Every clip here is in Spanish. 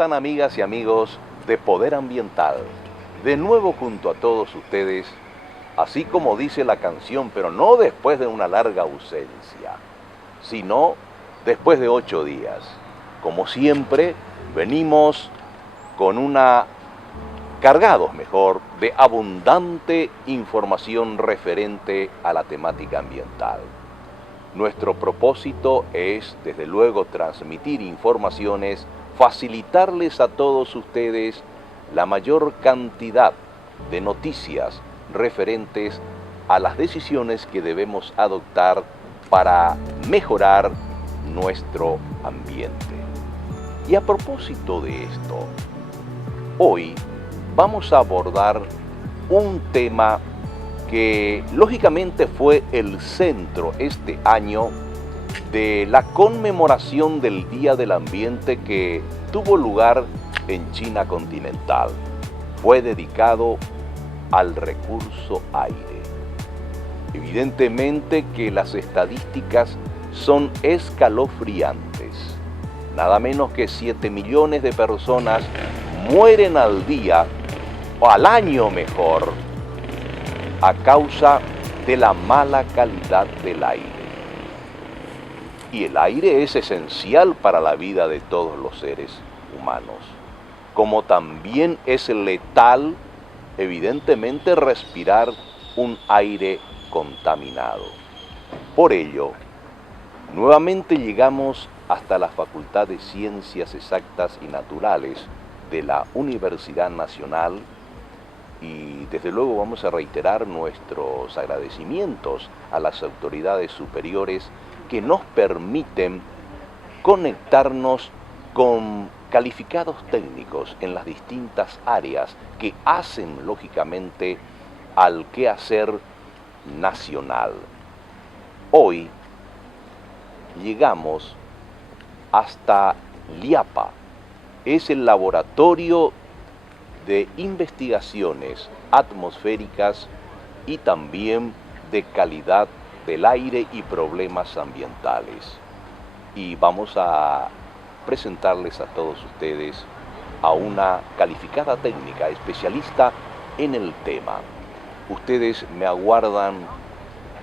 están, amigas y amigos de Poder Ambiental? De nuevo junto a todos ustedes, así como dice la canción, pero no después de una larga ausencia, sino después de 8 días. Como siempre, venimos cargados mejor, de abundante información referente a la temática ambiental. Nuestro propósito es, desde luego, transmitir informaciones, facilitarles a todos ustedes la mayor cantidad de noticias referentes a las decisiones que debemos adoptar para mejorar nuestro ambiente. Y a propósito de esto, hoy vamos a abordar un tema que lógicamente fue el centro este año de la conmemoración del Día del Ambiente que tuvo lugar en China continental. Fue dedicado al recurso aire. Evidentemente que las estadísticas son escalofriantes. Nada menos que 7 millones de personas mueren al día, o al año mejor, a causa de la mala calidad del aire. Y el aire es esencial para la vida de todos los seres humanos, como también es letal, evidentemente, respirar un aire contaminado. Por ello, nuevamente llegamos hasta la Facultad de Ciencias Exactas y Naturales de la Universidad Nacional y desde luego vamos a reiterar nuestros agradecimientos a las autoridades superiores que nos permiten conectarnos con calificados técnicos en las distintas áreas que hacen lógicamente al quehacer nacional. Hoy llegamos hasta LIAPA, es el Laboratorio de Investigaciones Atmosféricas y también de Calidad del Aire y Problemas Ambientales. Y vamos a presentarles a todos ustedes a una calificada técnica, especialista en el tema. Ustedes me aguardan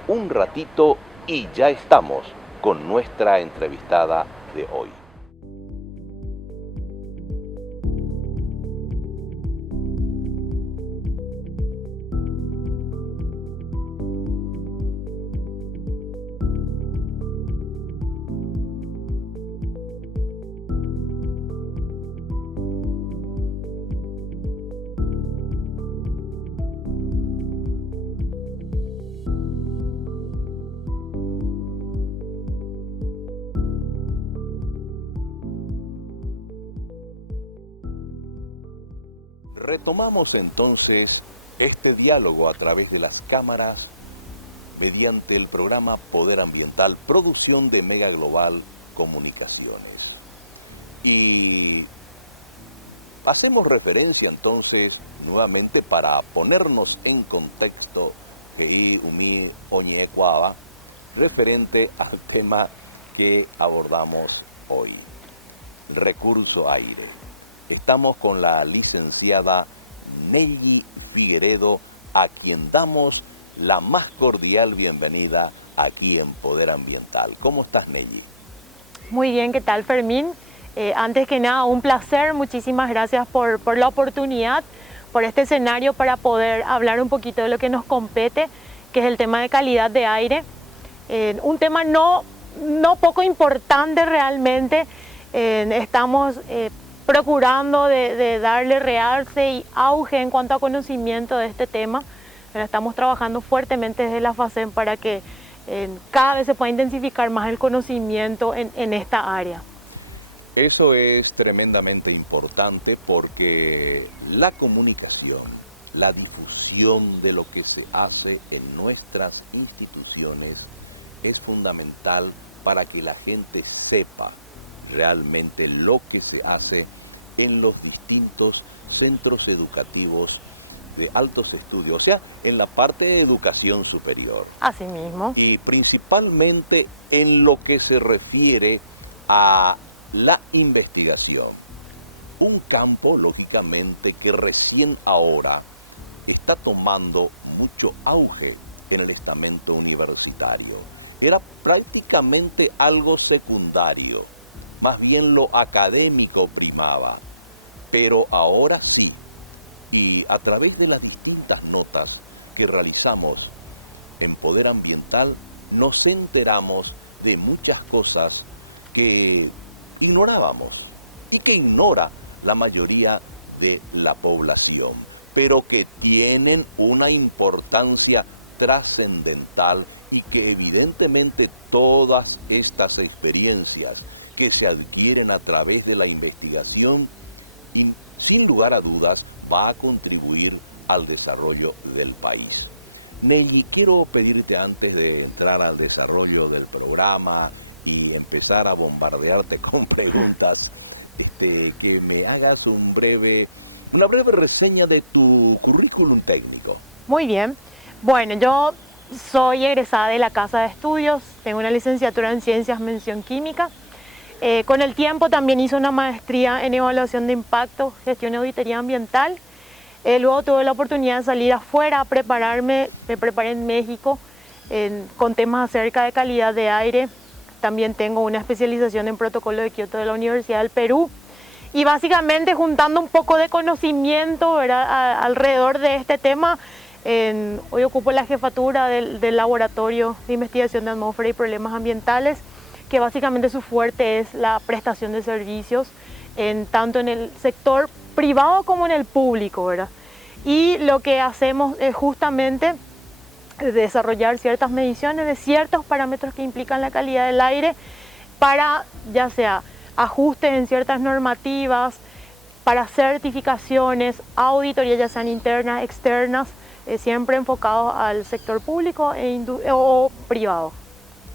un ratito y ya estamos con nuestra entrevistada de hoy. Retomamos entonces este diálogo a través de las cámaras mediante el programa Poder Ambiental, producción de Mega Global Comunicaciones. Y hacemos referencia entonces nuevamente para ponernos en contexto que umi oñecuaba referente al tema que abordamos hoy, recurso aire. Estamos con la licenciada Nelly Figueredo, a quien damos la más cordial bienvenida aquí en Poder Ambiental. ¿Cómo estás, Nelly? Muy bien, ¿qué tal, Fermín? Antes que nada, un placer, muchísimas gracias por la oportunidad, por este escenario para poder hablar un poquito de lo que nos compete, que es el tema de calidad de aire. Un tema no poco importante realmente. Estamos procurando de darle realce y auge en cuanto a conocimiento de este tema. Pero estamos trabajando fuertemente desde la FACEM para que cada vez se pueda intensificar más el conocimiento en esta área. Eso es tremendamente importante porque la comunicación, la difusión de lo que se hace en nuestras instituciones es fundamental para que la gente sepa realmente lo que se hace en los distintos centros educativos de altos estudios, o sea, en la parte de educación superior. Así mismo. Y principalmente en lo que se refiere a la investigación. un campo, lógicamente, que recién ahora está tomando mucho auge en el estamento universitario. Era prácticamente algo secundario, más bien lo académico primaba, pero ahora sí, y a través de las distintas notas que realizamos en Poder Ambiental, nos enteramos de muchas cosas que ignorábamos y que ignora la mayoría de la población, pero que tienen una importancia trascendental y que evidentemente todas estas experiencias que se adquieren a través de la investigación, sin lugar a dudas, va a contribuir al desarrollo del país. Nelly, quiero pedirte antes de entrar al desarrollo del programa y empezar a bombardearte con preguntas, que me hagas una breve reseña de tu currículum técnico. Muy bien. Bueno, yo soy egresada de la Casa de Estudios, tengo una licenciatura en Ciencias Mención Química. Con el tiempo también hice una maestría en Evaluación de Impacto, Gestión y Auditoría Ambiental. Luego tuve la oportunidad de salir afuera a prepararme, me preparé en México con temas acerca de calidad de aire. También tengo una especialización en Protocolo de Kioto de la Universidad del Perú. Y básicamente juntando un poco de conocimiento, ¿verdad?, alrededor de este tema, hoy ocupo la jefatura del Laboratorio de Investigación de Atmósfera y Problemas Ambientales, que básicamente su fuerte es la prestación de servicios tanto en el sector privado como en el público, ¿verdad? Y lo que hacemos es justamente desarrollar ciertas mediciones de ciertos parámetros que implican la calidad del aire para, ya sea ajustes en ciertas normativas, para certificaciones, auditorías ya sean internas, externas, siempre enfocados al sector público o privado.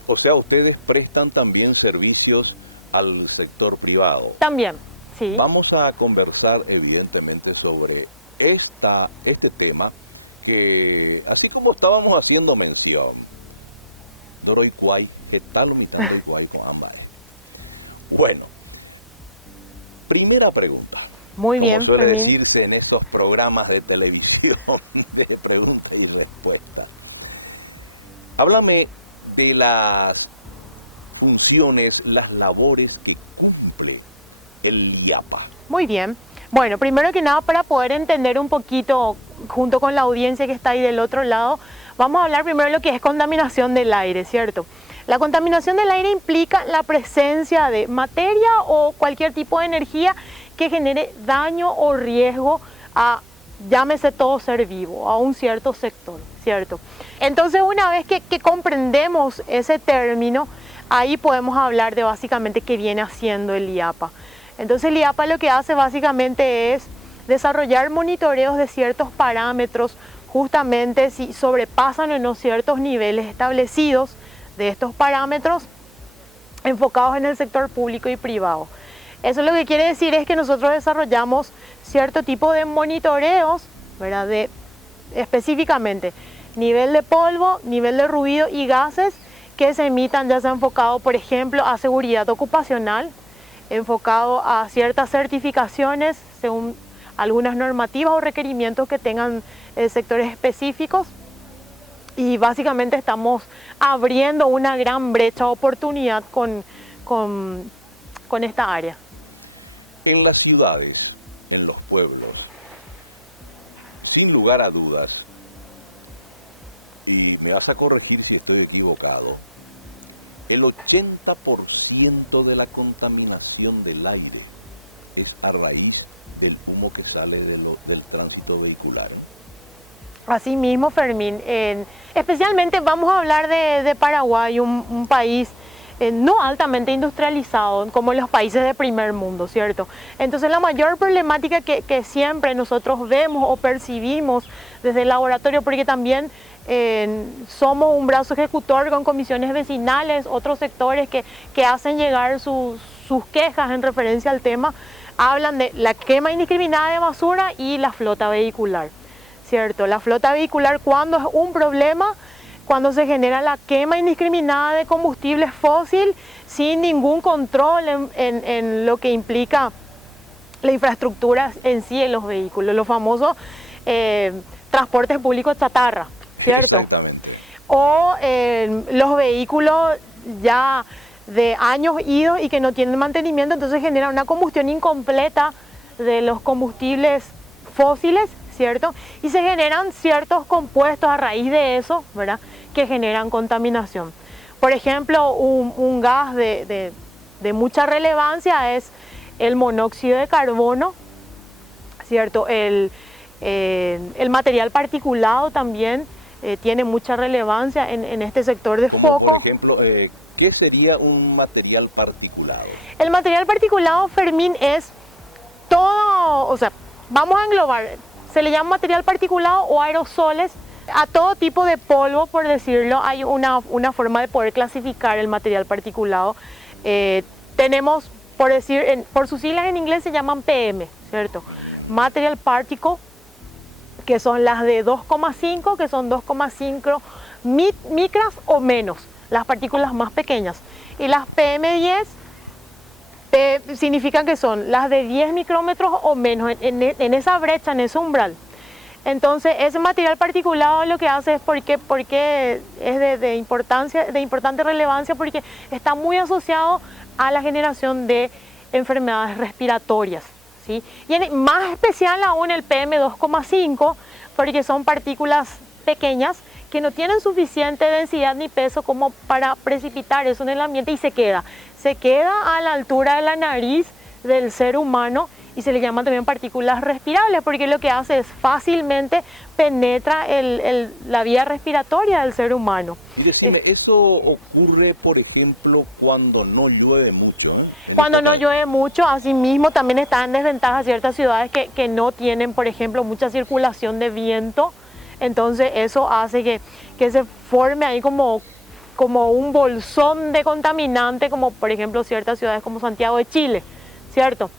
O sea, ustedes prestan también servicios al sector privado. También, sí. Vamos a conversar evidentemente sobre este tema que, así como estábamos haciendo mención, Doroicuay, ¿qué tal mi Doroicuay con Amae? Bueno, primera pregunta. Muy bien, como suele Fermín. decirse en esos programas de televisión de pregunta y respuesta. Háblame de las funciones, las labores que cumple el IAPA. Muy bien. Bueno, primero que nada, para poder entender un poquito, junto con la audiencia que está ahí del otro lado, vamos a hablar primero de lo que es contaminación del aire, ¿cierto? La contaminación del aire implica la presencia de materia o cualquier tipo de energía que genere daño o riesgo a, llámese todo ser vivo, a un cierto sector, ¿cierto? Entonces, una vez que comprendemos ese término, ahí podemos hablar de básicamente qué viene haciendo el IAPA. Entonces, el IAPA lo que hace básicamente es desarrollar monitoreos de ciertos parámetros, justamente si sobrepasan o no ciertos niveles establecidos de estos parámetros enfocados en el sector público y privado. Eso lo que quiere decir es que nosotros desarrollamos cierto tipo de monitoreos, ¿verdad?, de específicamente nivel de polvo, nivel de ruido y gases que se emitan, ya sea enfocado, por ejemplo, a seguridad ocupacional, enfocado a ciertas certificaciones según algunas normativas o requerimientos que tengan sectores específicos. Y básicamente estamos abriendo una gran brecha de oportunidad con esta área. En las ciudades, en los pueblos, sin lugar a dudas, y me vas a corregir si estoy equivocado, el 80% de la contaminación del aire es a raíz del humo que sale del tránsito vehicular. Así mismo, Fermín. Especialmente vamos a hablar de Paraguay, un país no altamente industrializado como los países de primer mundo, ¿cierto? Entonces la mayor problemática que siempre nosotros vemos o percibimos desde el laboratorio, porque también somos un brazo ejecutor con comisiones vecinales, otros sectores que hacen llegar sus quejas en referencia al tema, hablan de la quema indiscriminada de basura y la flota vehicular, ¿cierto? La flota vehicular, cuando es un problema, cuando se genera la quema indiscriminada de combustible fósil sin ningún control en lo que implica la infraestructura en sí de los vehículos, los famosos transportes públicos chatarra, ¿cierto? Exactamente. O los vehículos ya de años idos y que no tienen mantenimiento, entonces genera una combustión incompleta de los combustibles fósiles, ¿cierto? Y se generan ciertos compuestos a raíz de eso, ¿verdad? Que generan contaminación. Por ejemplo, un gas de mucha relevancia es el monóxido de carbono, ¿cierto? El material particulado también tiene mucha relevancia en este sector de Como foco. por ejemplo, ¿qué sería un material particulado? El material particulado, Fermín, es todo, o sea, vamos a englobar, se le llama material particulado o aerosoles a todo tipo de polvo, por decirlo. Hay una forma de poder clasificar el material particulado. Tenemos, por decir, por sus siglas en inglés se llaman PM, ¿cierto? Material Particle, que son las de 2,5, que son 2,5 micras o menos, las partículas más pequeñas. Y las PM10 significan que son las de 10 micrómetros o menos, en esa brecha, en ese umbral. Entonces, ese material particulado lo que hace es porque es de importante relevancia, porque está muy asociado a la generación de enfermedades respiratorias, ¿sí? Y más especial aún el PM2,5, porque son partículas pequeñas que no tienen suficiente densidad ni peso como para precipitar eso en el ambiente y se queda a la altura de la nariz del ser humano y se le llaman también partículas respirables, porque lo que hace es fácilmente penetra la vía respiratoria del ser humano. Y decime, ¿esto ocurre, por ejemplo, cuando no llueve mucho? Cuando no llueve mucho, asimismo también están en desventaja ciertas ciudades que no tienen, por ejemplo, mucha circulación de viento. Entonces eso hace que se forme ahí como un bolsón de contaminante, como por ejemplo ciertas ciudades como Santiago de Chile, ¿cierto?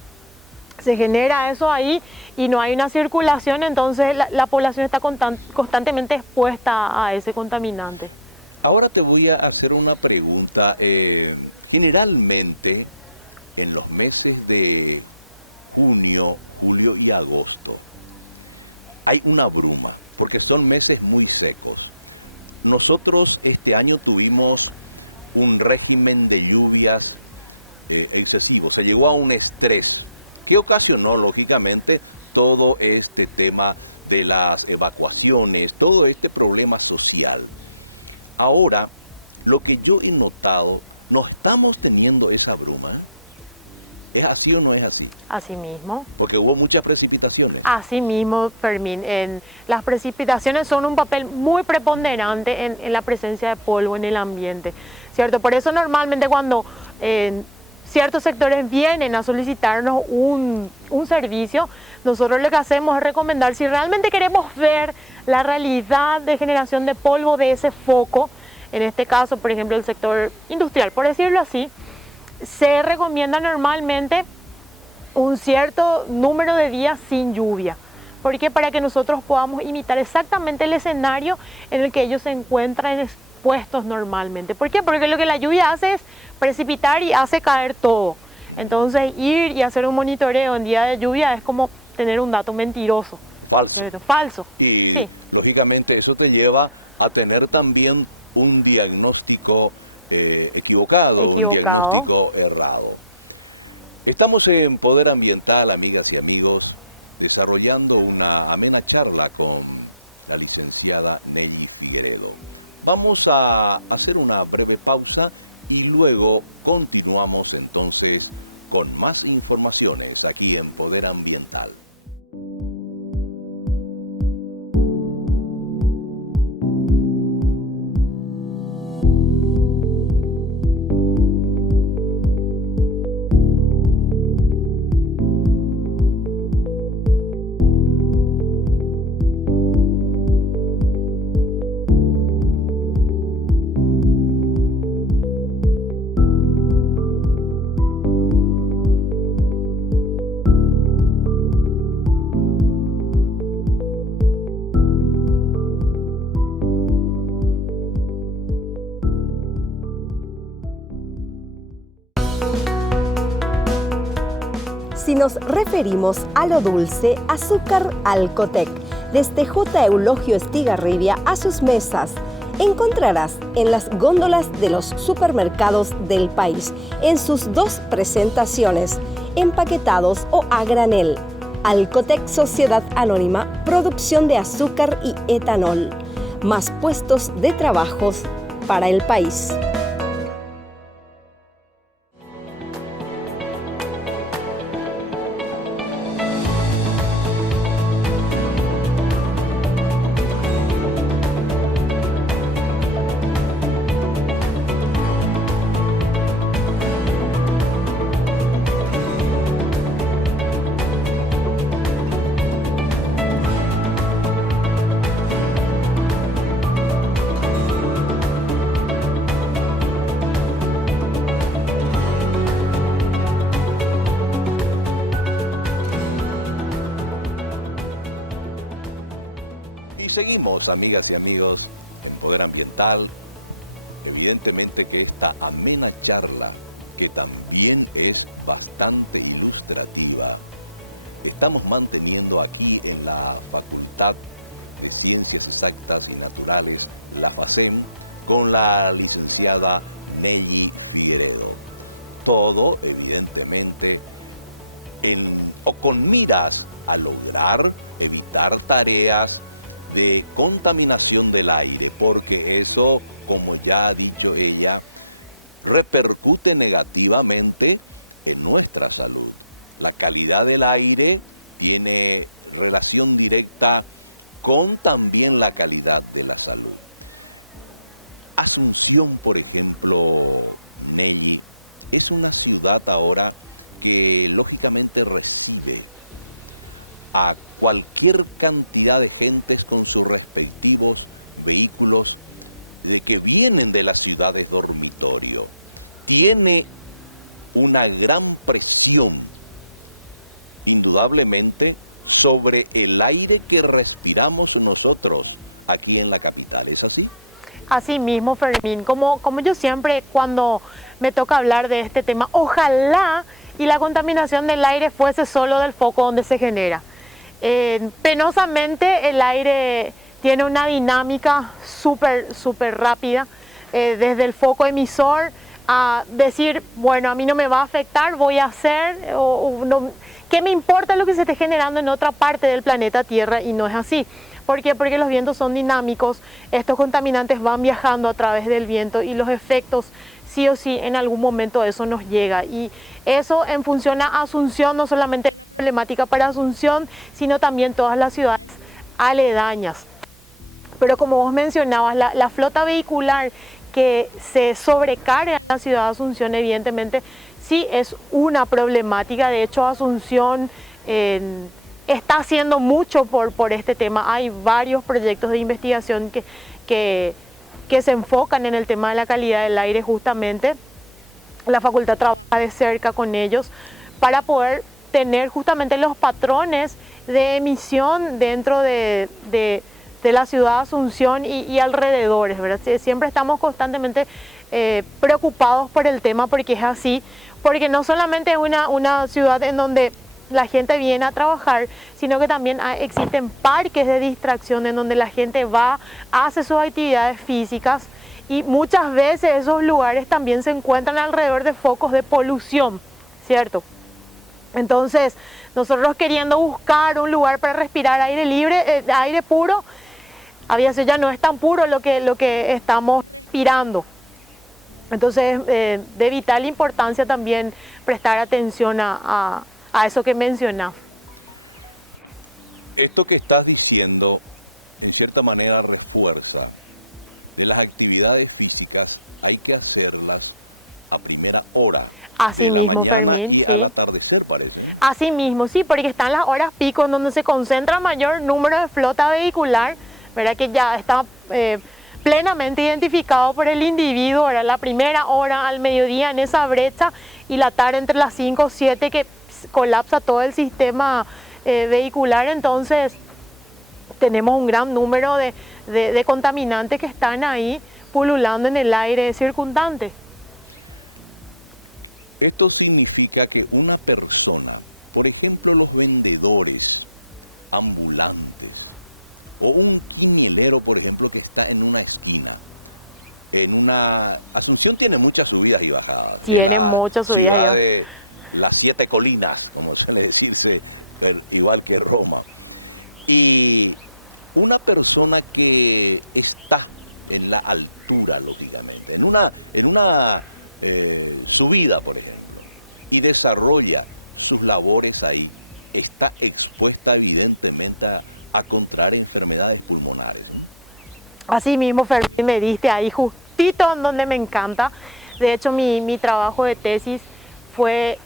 Se genera eso ahí y no hay una circulación, entonces la población está constantemente expuesta a ese contaminante. Ahora te voy a hacer una pregunta. Generalmente, en los meses de junio, julio y agosto, hay una bruma, porque son meses muy secos. Nosotros este año tuvimos un régimen de lluvias excesivo, se llegó a un estrés que ocasionó lógicamente todo este tema de las evacuaciones, todo este problema social. Ahora, lo que yo he notado, no estamos teniendo esa bruma. ¿Es así o no es así? Así mismo. Porque hubo muchas precipitaciones. Así mismo, Fermín. Las precipitaciones son un papel muy preponderante en la presencia de polvo en el ambiente, ¿cierto? Por eso normalmente cuando ciertos sectores vienen a solicitarnos un servicio, nosotros lo que hacemos es recomendar, si realmente queremos ver la realidad de generación de polvo de ese foco, en este caso, por ejemplo, el sector industrial, por decirlo así, se recomienda normalmente un cierto número de días sin lluvia. ¿Por qué? Para que nosotros podamos imitar exactamente el escenario en el que ellos se encuentran expuestos normalmente. ¿Por qué? Porque lo que la lluvia hace es precipitar y hace caer todo. Entonces ir y hacer un monitoreo en día de lluvia es como tener un dato mentiroso. Falso. Falso. Y sí, lógicamente eso te lleva a tener también un diagnóstico equivocado, un diagnóstico errado. Estamos en Poder Ambiental, amigas y amigos, desarrollando una amena charla con la licenciada Nelly Figueredo. Vamos a hacer una breve pausa y luego continuamos entonces con más informaciones aquí en Poder Ambiental. Si nos referimos a lo dulce, azúcar Alcotec, desde J. Eulogio Estigarribia a sus mesas, encontrarás en las góndolas de los supermercados del país, en sus dos presentaciones, empaquetados o a granel. Alcotec Sociedad Anónima, producción de azúcar y etanol. Más puestos de trabajos para el país. Seguimos, amigas y amigos, en Poder Ambiental. Evidentemente que esta amena charla, que también es bastante ilustrativa, que estamos manteniendo aquí en la Facultad de Ciencias Exactas y Naturales, la FACEM, con la licenciada Neyi Figueredo. Todo, evidentemente, con miras a lograr evitar tareas de contaminación del aire, porque eso, como ya ha dicho ella, repercute negativamente en nuestra salud. La calidad del aire tiene relación directa con también la calidad de la salud. Asunción, por ejemplo, Neyi, es una ciudad ahora que lógicamente recibe a cualquier cantidad de gentes con sus respectivos vehículos que vienen de las ciudades dormitorio. Tiene una gran presión, indudablemente, sobre el aire que respiramos nosotros aquí en la capital. ¿Es así? Así mismo, Fermín, como yo siempre cuando me toca hablar de este tema, ojalá y la contaminación del aire fuese solo del foco donde se genera. Penosamente el aire tiene una dinámica súper rápida, desde el foco emisor a decir, bueno, a mí no me va a afectar, voy a hacer, no, ¿qué me importa lo que se esté generando en otra parte del planeta Tierra? Y no es así. ¿Por qué? Porque los vientos son dinámicos, estos contaminantes van viajando a través del viento y los efectos, sí o sí, en algún momento eso nos llega. Y eso en función a Asunción, no solamente problemática para Asunción, sino también todas las ciudades aledañas. Pero como vos mencionabas, la flota vehicular que se sobrecarga en la ciudad de Asunción, evidentemente, sí es una problemática. De hecho, Asunción está haciendo mucho por este tema. Hay varios proyectos de investigación que se enfocan en el tema de la calidad del aire justamente. La facultad trabaja de cerca con ellos para poder tener justamente los patrones de emisión dentro de la ciudad de Asunción y alrededores, ¿verdad? Siempre estamos constantemente preocupados por el tema porque es así, porque no solamente es una ciudad en donde la gente viene a trabajar, sino que también existen parques de distracción en donde la gente va, hace sus actividades físicas y muchas veces esos lugares también se encuentran alrededor de focos de polución, ¿cierto? Entonces, nosotros queriendo buscar un lugar para respirar aire libre, aire puro, a veces ya no es tan puro lo que estamos respirando. Entonces, de vital importancia también prestar atención a eso que mencionas. Esto que estás diciendo, en cierta manera, refuerza de las actividades físicas, hay que hacerlas a primera hora. Así mismo, Fermín, y sí. al atardecer, parece. Así mismo, sí, porque están las horas pico en donde se concentra mayor número de flota vehicular, ¿verdad? Que ya está plenamente identificado por el individuo, ¿verdad? La primera hora al mediodía en esa brecha y la tarde entre las 5 o 7 que colapsa todo el sistema vehicular. Entonces tenemos un gran número de contaminantes que están ahí pululando en el aire circundante. Esto significa que una persona por ejemplo, los vendedores ambulantes o un quinielero, por ejemplo, que está en una esquina. Asunción tiene muchas subidas y bajadas. Tiene muchas subidas y bajadas. De las 7 colinas, como suele decirse, igual que Roma. Y una persona que está en la altura, lógicamente, en una subida, por ejemplo, y desarrolla sus labores ahí, está expuesta evidentemente a contraer enfermedades pulmonares. Así mismo, Fermín, me diste ahí justito en donde me encanta. De hecho, mi trabajo de tesis fue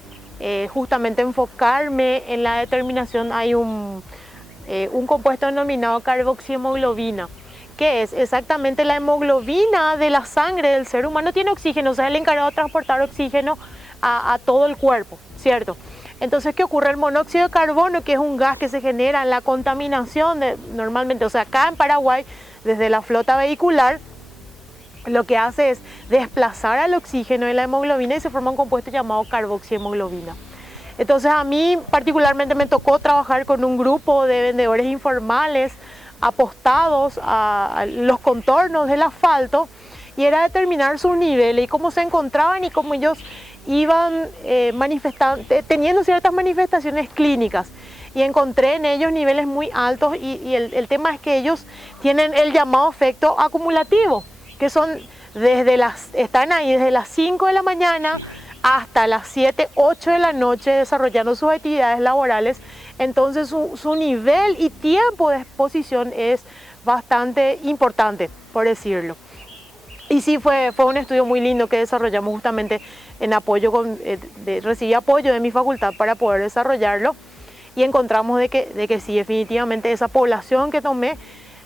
justamente enfocarme en la determinación. Hay un compuesto denominado carboxihemoglobina, que es exactamente la hemoglobina de la sangre del ser humano. Tiene oxígeno, o sea, es el encargado de transportar oxígeno a todo el cuerpo, ¿cierto? Entonces, ¿qué ocurre? El monóxido de carbono, que es un gas que se genera en la contaminación normalmente, o sea, acá en Paraguay, desde la flota vehicular, lo que hace es desplazar al oxígeno en la hemoglobina y se forma un compuesto llamado carboxihemoglobina. Entonces, a mí particularmente me tocó trabajar con un grupo de vendedores informales apostados a los contornos del asfalto, y era determinar sus niveles y cómo se encontraban y cómo ellos iban teniendo ciertas manifestaciones clínicas. Y encontré en ellos niveles muy altos y el tema es que ellos tienen el llamado efecto acumulativo, que son están ahí desde las 5 de la mañana hasta las 7, 8 de la noche desarrollando sus actividades laborales. Entonces su nivel y tiempo de exposición es bastante importante, por decirlo. Y sí, fue un estudio muy lindo que desarrollamos justamente en apoyo, recibí apoyo de mi facultad para poder desarrollarlo, y encontramos de que sí, definitivamente esa población que tomé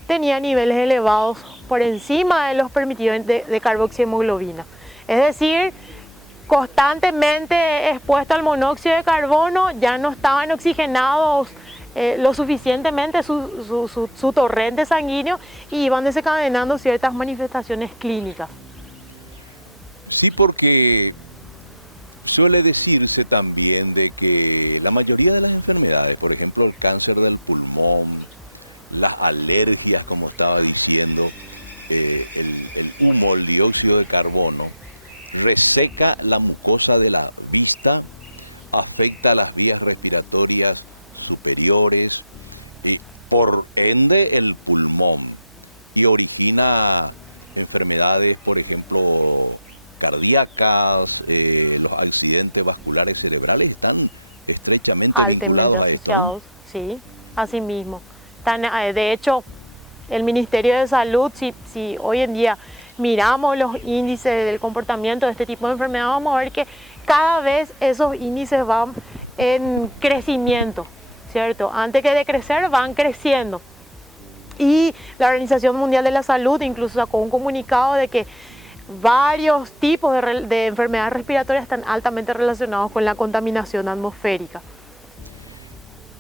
tenía niveles elevados por encima de los permitidos de carboxihemoglobina. Es decir, constantemente expuesto al monóxido de carbono, ya no estaban oxigenados lo suficientemente su torrente sanguíneo y iban desencadenando ciertas manifestaciones clínicas. Sí, porque suele decirse también de que la mayoría de las enfermedades, por ejemplo el cáncer del pulmón, las alergias, como estaba diciendo, el humo, el dióxido de carbono, reseca la mucosa de la vista, afecta las vías respiratorias superiores y por ende el pulmón, y origina enfermedades, por ejemplo, cardíacas, los accidentes vasculares cerebrales están estrechamente altamente asociados, sí, así mismo. De hecho, el Ministerio de Salud, si hoy en día miramos los índices del comportamiento de este tipo de enfermedad, vamos a ver que cada vez esos índices van en crecimiento, ¿cierto? Antes que decrecer, van creciendo. Y la Organización Mundial de la Salud incluso sacó un comunicado de que varios tipos de enfermedades respiratorias están altamente relacionados con la contaminación atmosférica.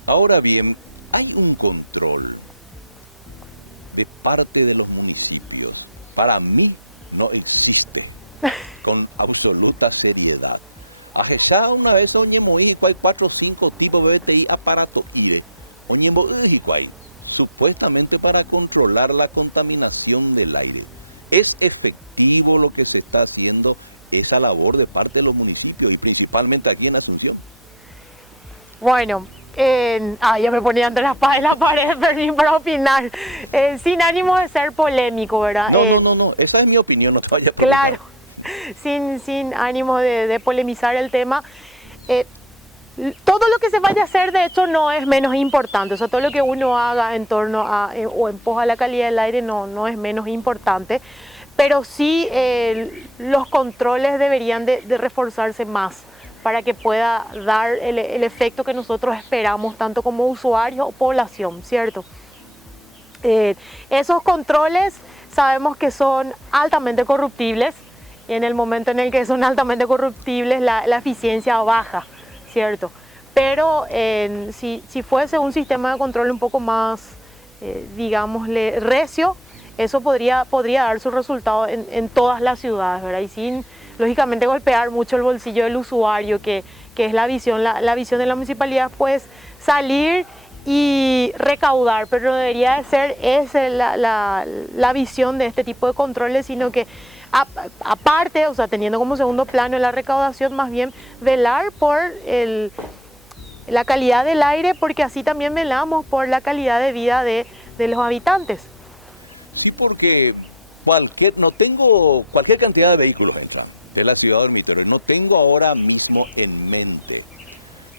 Ahora bien, hay un control de parte de los municipios. Para mí no existe con absoluta seriedad. Ajechá una vez oñemo y cual 4 o 5 tipos de BTI aparato ire. Oñemo y cual supuestamente para controlar la contaminación del aire. ¿Es efectivo lo que se está haciendo esa labor de parte de los municipios y principalmente aquí en Asunción? Bueno, ya me ponía entre la pared para opinar, sin ánimo de ser polémico, ¿verdad? No, esa es mi opinión, no te vayas. Claro, sin ánimo de polemizar el tema. Todo lo que se vaya a hacer, de hecho, no es menos importante. O sea, todo lo que uno haga en torno a o en pos a la calidad del aire no es menos importante. Pero sí los controles deberían de reforzarse más para que pueda dar el efecto que nosotros esperamos, tanto como usuarios o población, ¿cierto? Esos controles sabemos que son altamente corruptibles, y en el momento en el que son altamente corruptibles la eficiencia baja, ¿cierto? Pero si fuese un sistema de control un poco más, digámosle, recio, eso podría dar su resultado en todas las ciudades, ¿verdad? Y lógicamente golpear mucho el bolsillo del usuario, que es la visión, la visión de la municipalidad, pues salir y recaudar, pero no debería de ser esa la visión de este tipo de controles, sino que aparte, o sea, teniendo como segundo plano la recaudación, más bien velar por la calidad del aire, porque así también velamos por la calidad de vida de los habitantes. Sí, porque no tengo cualquier cantidad de vehículos entran de la ciudad dormitorio. No tengo ahora mismo en mente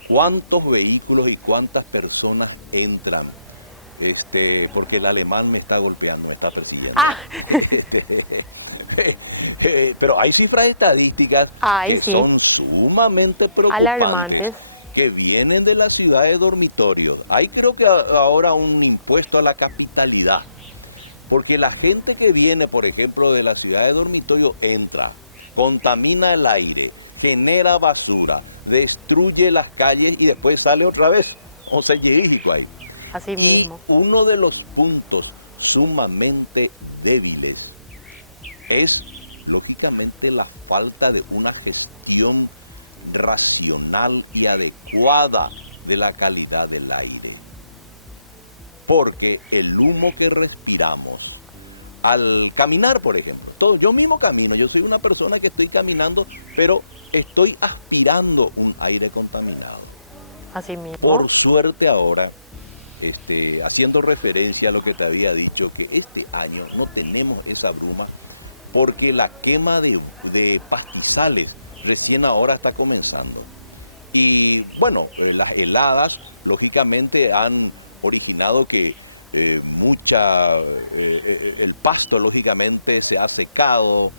cuántos vehículos y cuántas personas entran, porque el alemán me está golpeando, me está persiguiendo. Ah. Pero hay cifras estadísticas son sumamente preocupantes, alarmantes, que vienen de las ciudades dormitorios. Hay creo que ahora un impuesto a la capitalidad, porque la gente que viene, por ejemplo, de la ciudad de dormitorio entra, contamina el aire, genera basura, destruye las calles y después sale otra vez. O sea, ahí. Así mismo. Y uno de los puntos sumamente débiles es, lógicamente, la falta de una gestión racional y adecuada de la calidad del aire. Porque el humo que respiramos al caminar, por ejemplo, yo mismo camino, yo soy una persona que estoy caminando, pero estoy aspirando un aire contaminado. Así mismo. Por suerte ahora, haciendo referencia a lo que te había dicho, que este año no tenemos esa bruma, porque la quema de pastizales recién ahora está comenzando. Y bueno, las heladas lógicamente han originado que el pasto lógicamente se ha secado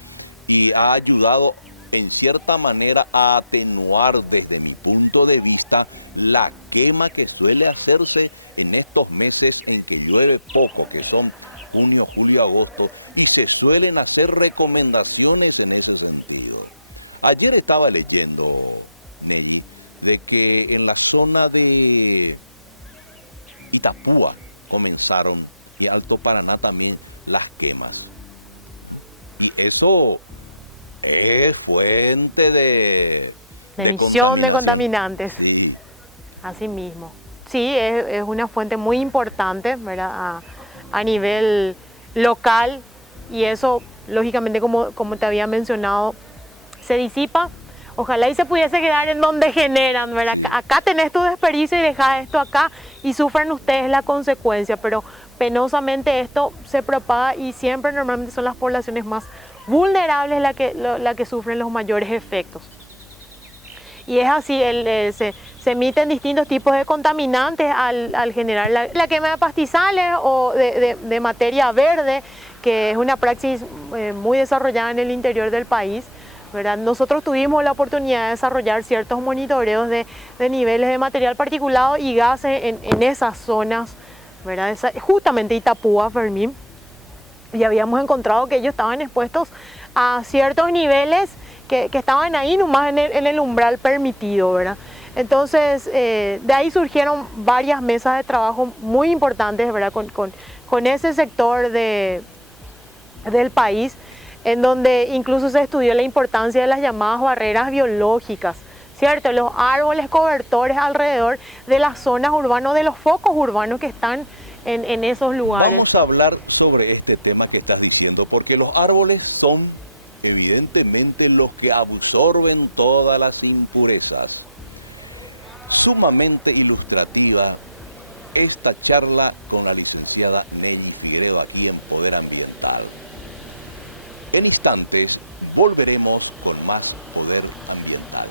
y ha ayudado en cierta manera a atenuar desde mi punto de vista la quema que suele hacerse en estos meses en que llueve poco, que son junio, julio, agosto, y se suelen hacer recomendaciones en ese sentido. Ayer estaba leyendo, Nelly, de que en la zona de Itapúa comenzaron, y Alto Paraná también, las quemas. Y eso es fuente de emisión de contaminantes. Sí. Así mismo. Sí, es una fuente muy importante, ¿verdad? A nivel local, y eso, lógicamente, como te había mencionado, se disipa. Ojalá y se pudiese quedar en donde generan, ¿verdad? Acá tenés tu desperdicio y dejás esto acá y sufren ustedes la consecuencia, pero penosamente esto se propaga y siempre normalmente son las poblaciones más vulnerables las que sufren los mayores efectos. Y es así, se emiten distintos tipos de contaminantes al generar la quema de pastizales o de materia verde, que es una praxis muy desarrollada en el interior del país, ¿verdad? Nosotros tuvimos la oportunidad de desarrollar ciertos monitoreos de niveles de material particulado y gases en esas zonas, ¿verdad? Justamente Itapúa, Fermín, y habíamos encontrado que ellos estaban expuestos a ciertos niveles que estaban ahí nomás en el umbral permitido, ¿verdad? Entonces, de ahí surgieron varias mesas de trabajo muy importantes, ¿verdad? Con ese sector del país, en donde incluso se estudió la importancia de las llamadas barreras biológicas, ¿cierto? Los árboles cobertores alrededor de las zonas urbanas, de los focos urbanos que están en esos lugares. Vamos a hablar sobre este tema que estás diciendo, porque los árboles son evidentemente los que absorben todas las impurezas. Sumamente ilustrativa esta charla con la licenciada Nelly Figueroa aquí en Poder Ambiental. En instantes volveremos con más Poder Ambiental.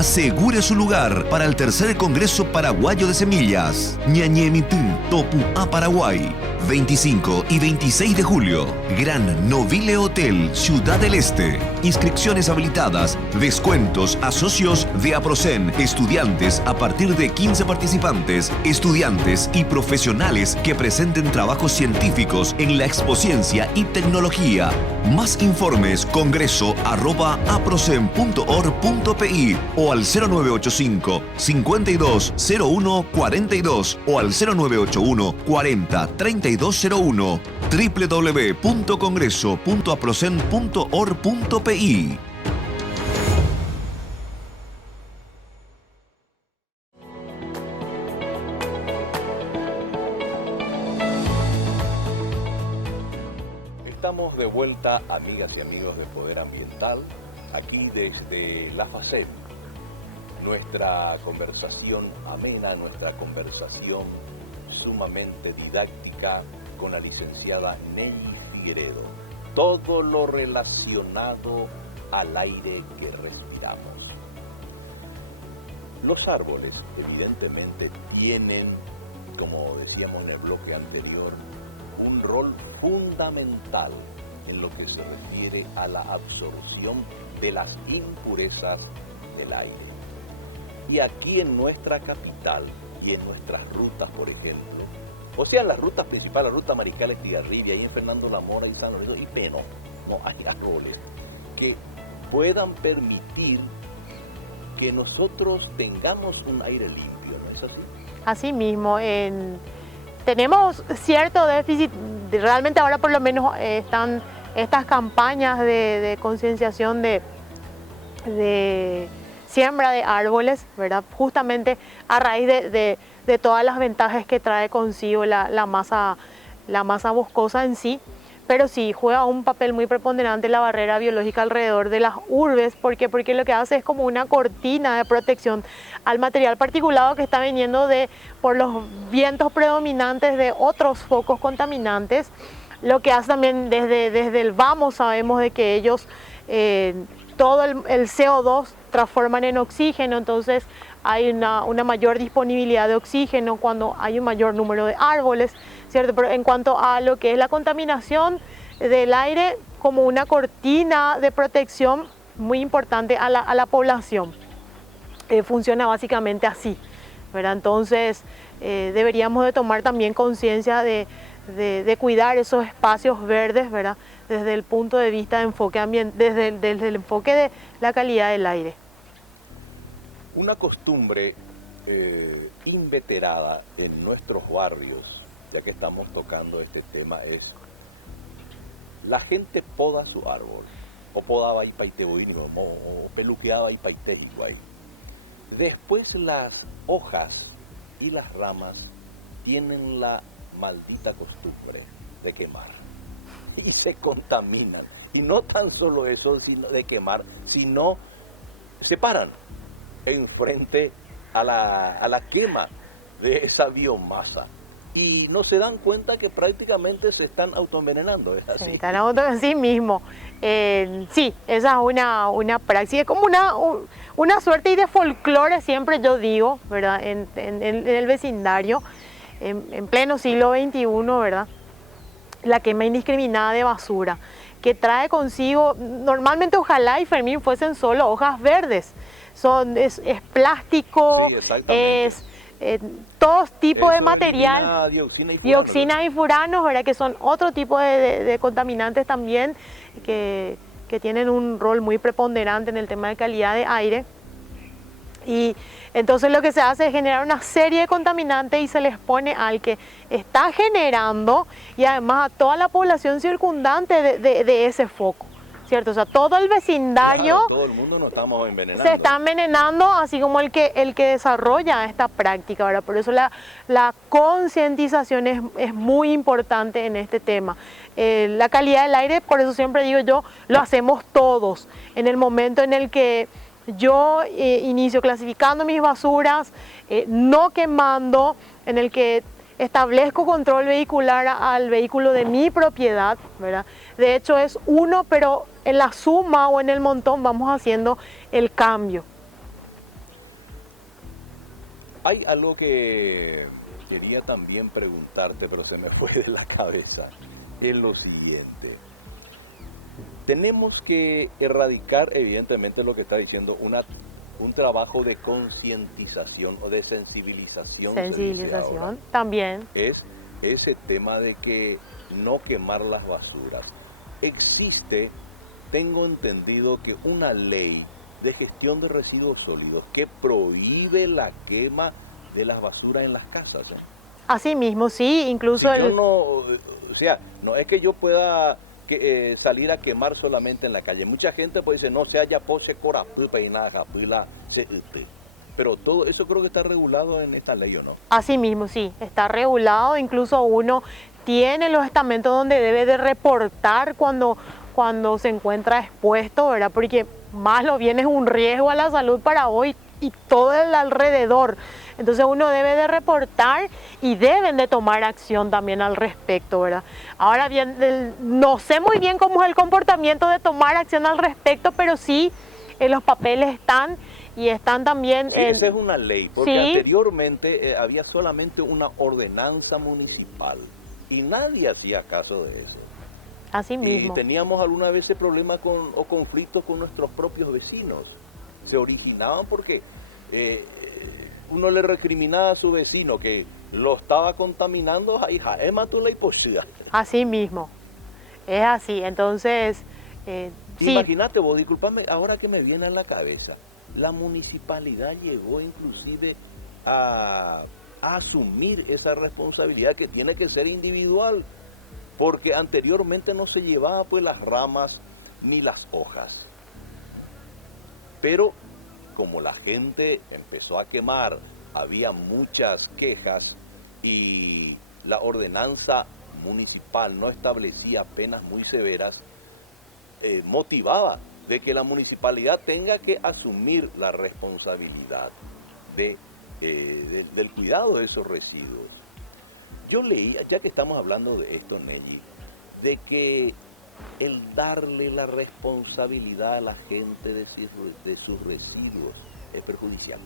Asegure su lugar para el tercer Congreso Paraguayo de Semillas. Ñañemitún, Topu a Paraguay. 25 y 26 de julio. Gran Novile Hotel, Ciudad del Este. Inscripciones habilitadas. Descuentos a socios de APROCEN. Estudiantes a partir de 15 participantes. Estudiantes y profesionales que presenten trabajos científicos en la Expociencia y Tecnología. Más informes congreso@aprocen.org.pi o al 0985 5201 42 o al 0981 40 3201 www.congreso.aprocen.org.pi. Estamos de vuelta, amigas y amigos de Poder Ambiental, aquí desde la FACEP. Nuestra conversación amena, nuestra conversación sumamente didáctica con la licenciada Ney Figueredo. Todo lo relacionado al aire que respiramos. Los árboles, evidentemente, tienen, como decíamos en el bloque anterior, un rol fundamental en lo que se refiere a la absorción de las impurezas del aire. Y aquí en nuestra capital y en nuestras rutas, por ejemplo, o sea, en las rutas principales, la ruta Mariscal Estigarribia, ahí en Fernando Lamora y San Lorenzo y Peno, no hay árboles que puedan permitir que nosotros tengamos un aire limpio, ¿no es así? Así mismo, tenemos cierto déficit, realmente ahora por lo menos están estas campañas de concienciación de siembra de árboles, ¿verdad? Justamente a raíz de todas las ventajas que trae consigo la masa boscosa en sí, pero sí juega un papel muy preponderante la barrera biológica alrededor de las urbes, porque lo que hace es como una cortina de protección al material particulado que está viniendo por los vientos predominantes de otros focos contaminantes. Lo que hace también desde el vamos sabemos de que ellos todo el CO2 transforman en oxígeno, entonces hay una mayor disponibilidad de oxígeno cuando hay un mayor número de árboles, ¿cierto? Pero en cuanto a lo que es la contaminación del aire, como una cortina de protección muy importante a la población, funciona básicamente así, ¿verdad? Entonces deberíamos de tomar también conciencia de cuidar esos espacios verdes, ¿verdad? Desde el punto de vista de enfoque desde el enfoque de la calidad del aire. Una costumbre inveterada en nuestros barrios, ya que estamos tocando este tema, es la gente poda su árbol, o podaba y paiteboíno, o peluqueaba y paitejico. Después las hojas y las ramas tienen la maldita costumbre de quemar y se contaminan. Y no tan solo eso de quemar, sino se paran enfrente a la quema de esa biomasa y no se dan cuenta que prácticamente se están autoenvenenando. ¿Es así? Se están así mismo. Sí, esa es una praxis, es como una suerte de folclore, siempre yo digo, ¿verdad? En el vecindario, en pleno siglo XXI, ¿verdad? La quema indiscriminada de basura, que trae consigo, normalmente ojalá y Fermín fuesen solo hojas verdes, es plástico, sí, es todo tipo de material, dioxina y furanos, ¿verdad? Que son otro tipo de contaminantes también que tienen un rol muy preponderante en el tema de calidad de aire. Y entonces lo que se hace es generar una serie de contaminantes y se les pone al que está generando y además a toda la población circundante de ese foco, ¿cierto? O sea, todo el vecindario, claro, todo el mundo nos estamos envenenando. Se está envenenando, así como el que desarrolla esta práctica, ¿verdad? Por eso la concientización es muy importante en este tema. La calidad del aire, por eso siempre digo yo, lo hacemos todos. En el momento en el que yo inicio clasificando mis basuras, no quemando, en el que establezco control vehicular al vehículo de mi propiedad, ¿verdad? De hecho es uno, pero en la suma o en el montón vamos haciendo el cambio. Hay algo que quería también preguntarte, pero se me fue de la cabeza. Es lo siguiente. Tenemos que erradicar, evidentemente, lo que está diciendo, un trabajo de concientización o de sensibilización. Sensibilización, también. Es ese tema de que no quemar las basuras. Existe, tengo entendido, que una ley de gestión de residuos sólidos que prohíbe la quema de las basuras en las casas, ¿no? Así mismo, sí, incluso Si yo no, o sea, no es que yo pueda salir a quemar solamente en la calle. Mucha gente pues dice, no se haya pose corapupa y nada, pero todo eso creo que está regulado en esta ley, ¿o no? Así mismo, sí, está regulado, incluso uno tiene los estamentos donde debe de reportar cuando se encuentra expuesto, ¿verdad? Porque más lo bien es un riesgo a la salud para hoy y todo el alrededor. Entonces uno debe de reportar y deben de tomar acción también al respecto, ¿verdad? Ahora bien, no sé muy bien cómo es el comportamiento de tomar acción al respecto, pero sí los papeles están y están también... Sí, esa es una ley, porque ¿sí? Anteriormente había solamente una ordenanza municipal y nadie hacía caso de eso. Así mismo. Y teníamos alguna vez problemas o conflictos con nuestros propios vecinos. Se originaban porque uno le recriminaba a su vecino que lo estaba contaminando. Así mismo. Es así. Entonces, sí. Imagínate vos, discúlpame, ahora que me viene a la cabeza, la municipalidad llegó inclusive a asumir esa responsabilidad que tiene que ser individual. Porque anteriormente no se llevaba pues las ramas ni las hojas. Pero como la gente empezó a quemar, había muchas quejas y la ordenanza municipal no establecía penas muy severas, motivaba de que la municipalidad tenga que asumir la responsabilidad del cuidado de esos residuos. Yo leí, ya que estamos hablando de esto, Nelly, de que el darle la responsabilidad a la gente de sus residuos es perjudicial.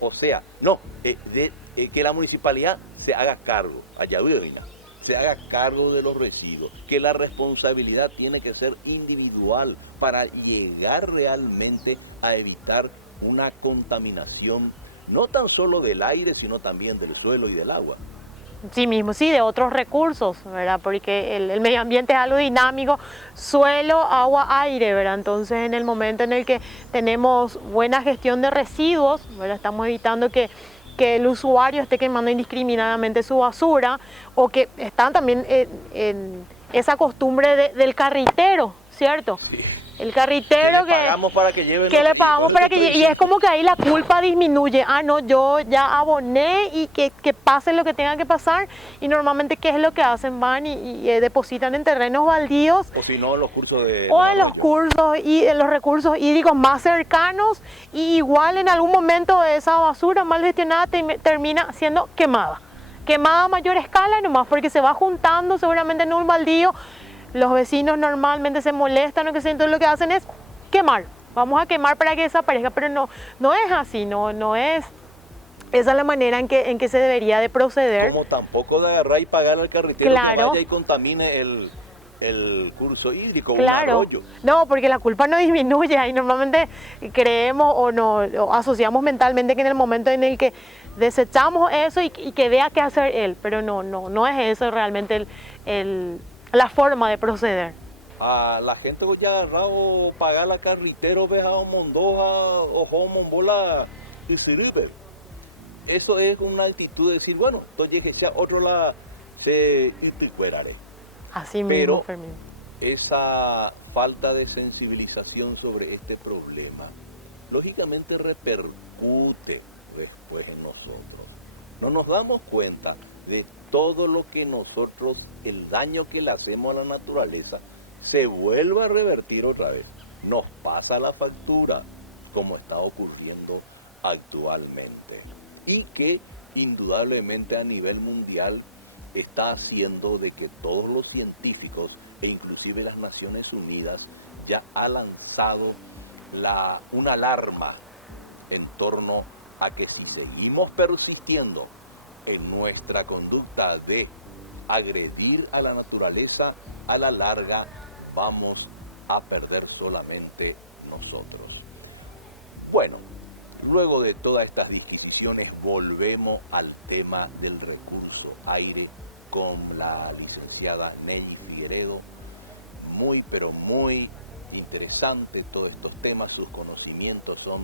O sea, no, que la municipalidad se haga cargo, se haga cargo de los residuos, que la responsabilidad tiene que ser individual para llegar realmente a evitar una contaminación no tan solo del aire, sino también del suelo y del agua. Sí mismo, sí, de otros recursos, ¿verdad? Porque el medio ambiente es algo dinámico, suelo, agua, aire, ¿verdad? Entonces, en el momento en el que tenemos buena gestión de residuos, ¿verdad? Estamos evitando que el usuario esté quemando indiscriminadamente su basura, o que están también en esa costumbre del carritero, ¿cierto? Sí. El carritero que le pagamos para que lleve, le pagamos para que lleve, y es como que ahí la culpa disminuye. Ah, no, yo ya aboné y que pase lo que tenga que pasar. Y normalmente, ¿qué es lo que hacen? Van y depositan en terrenos baldíos. O si no, en los cursos de... O en los cursos y en los recursos hídricos más cercanos. Y igual en algún momento esa basura mal gestionada termina siendo quemada. Quemada a mayor escala nomás, porque se va juntando seguramente en un baldío. Los vecinos normalmente se molestan o que sea, entonces lo que hacen es quemar. Vamos a quemar para que desaparezca, pero no es así, no es. Esa es la manera en que se debería de proceder. Como tampoco de agarrar y pagar al carretero, claro, que vaya y contamine el curso hídrico, claro, un arroyo. No, porque la culpa no disminuye. Ahí normalmente creemos o asociamos mentalmente que en el momento en el que desechamos eso y que vea qué hacer él, pero no es eso realmente la forma de proceder. A la gente que ya agarrado pagar la carretero, vejado mondoja, ojo monbola y sirve. Eso es una actitud de decir, bueno, entonces que sea otro la se irticuerare. Así mismo, pero Fermín. Esa falta de sensibilización sobre este problema, lógicamente repercute después en nosotros. No nos damos cuenta de todo lo que nosotros, el daño que le hacemos a la naturaleza, se vuelve a revertir otra vez. Nos pasa la factura, como está ocurriendo actualmente. Y que indudablemente a nivel mundial está haciendo de que todos los científicos e inclusive las Naciones Unidas ya ha lanzado una alarma en torno a que si seguimos persistiendo en nuestra conducta de agredir a la naturaleza, a la larga vamos a perder solamente nosotros. Bueno, luego de todas estas disquisiciones volvemos al tema del recurso aire con la licenciada Nelly Figueredo. Muy pero muy interesante todos estos temas, sus conocimientos son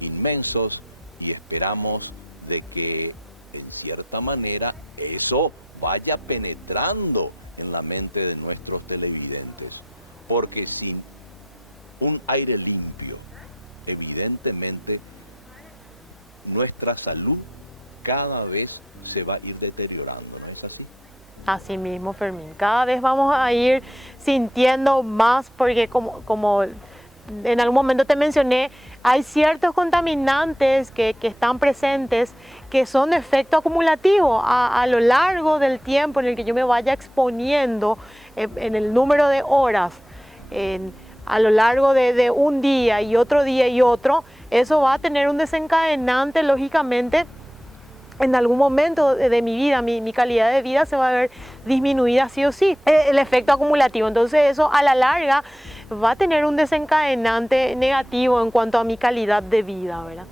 inmensos y esperamos de que en cierta manera eso vaya penetrando en la mente de nuestros televidentes, porque sin un aire limpio, evidentemente nuestra salud cada vez se va a ir deteriorando, ¿no es así? Así mismo, Fermín. Cada vez vamos a ir sintiendo más, porque como en algún momento te mencioné, hay ciertos contaminantes que están presentes que son de efecto acumulativo a lo largo del tiempo en el que yo me vaya exponiendo en el número de horas, a lo largo de un día y otro, eso va a tener un desencadenante, lógicamente. En algún momento de mi vida, mi calidad de vida se va a ver disminuida sí o sí, el efecto acumulativo. Entonces eso a la larga va a tener un desencadenante negativo en cuanto a mi calidad de vida, ¿verdad?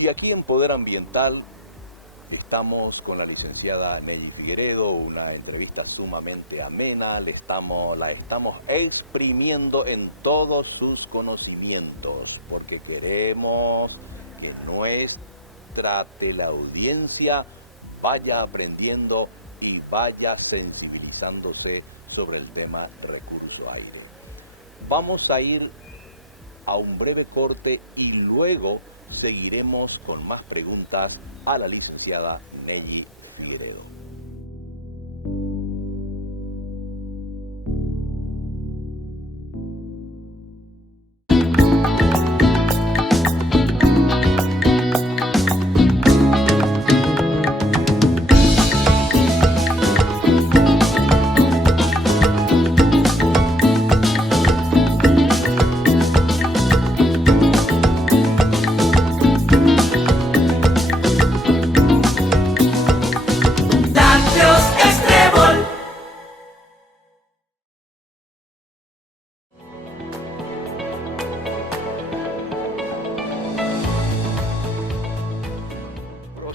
Y aquí en Poder Ambiental estamos con la licenciada Nelly Figueredo, una entrevista sumamente amena, la estamos exprimiendo en todos sus conocimientos, porque queremos que nuestra teleaudiencia vaya aprendiendo y vaya sensibilizándose sobre el tema recurso aire. Vamos a ir a un breve corte y luego seguiremos con más preguntas a la licenciada Nelly Figueredo.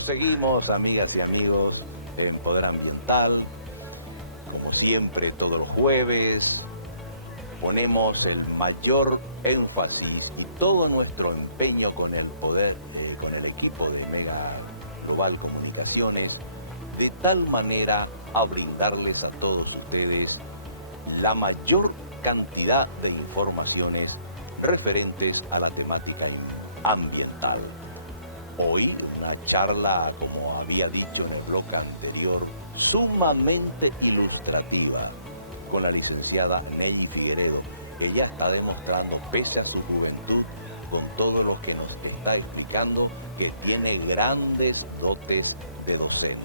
Seguimos, amigas y amigos, en Poder Ambiental. Como siempre, todos los jueves ponemos el mayor énfasis y todo nuestro empeño con el poder, con el equipo de Mega Global Comunicaciones, de tal manera a brindarles a todos ustedes la mayor cantidad de informaciones referentes a la temática ambiental. Hoy una charla, como había dicho en el bloque anterior, sumamente ilustrativa con la licenciada Nelly Figueredo, que ya está demostrando, pese a su juventud, con todo lo que nos está explicando, que tiene grandes dotes de docente.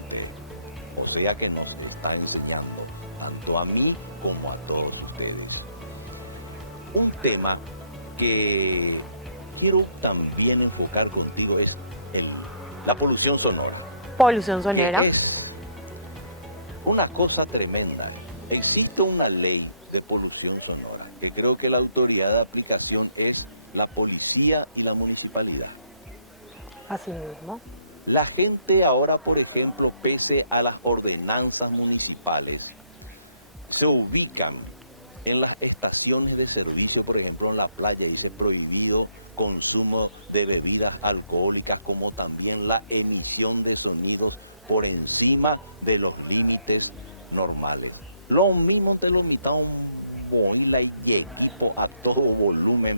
O sea que nos está enseñando, tanto a mí como a todos ustedes. Un tema que quiero también enfocar contigo es la polución sonora. Polución sonora. Es una cosa tremenda. Existe una ley de polución sonora que creo que la autoridad de aplicación es la policía y la municipalidad. Así mismo. La gente ahora, por ejemplo, pese a las ordenanzas municipales, se ubican en las estaciones de servicio, por ejemplo en la playa, dice prohibido consumo de bebidas alcohólicas, como también la emisión de sonidos por encima de los límites normales. Lo mismo te lo mitad boila y equipo a todo volumen.